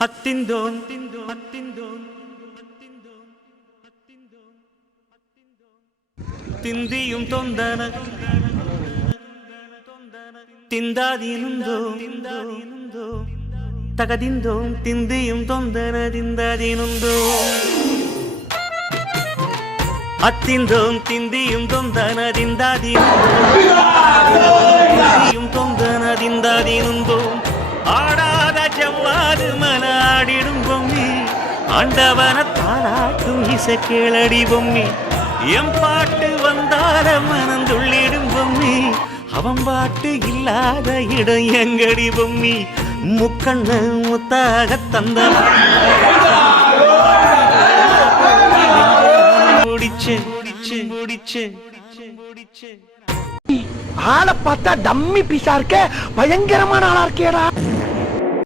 அத்திந்தோன் திந்தியும் தொந்தன திந்தாதீனுந்தோ தகதிந்தோம் திந்தியும் தொந்தன திந்தாதீனுந்தோ அத்திந்தோம் திந்தியும் தொந்தன திந்தாதீனும் தொந்தன திந்தாதீனுந்தோ ஆடாத செவ்வாது மன ஆடிடும் பொம்மி ஆண்டவன தாராட்டும் இசை கேளடி பொம்மி எம் பாட்டு வந்தார மனந்துள்ளிடும் பொம்மி அவன் பாட்டு இல்லாத இடம் எங்கடி பொம்மி முக்கண்ண முத்தாக தந்த ஆளை பார்த்தா டம்மி பீஸா இருக்க பயங்கரமான ஆளா இருக்கேடா.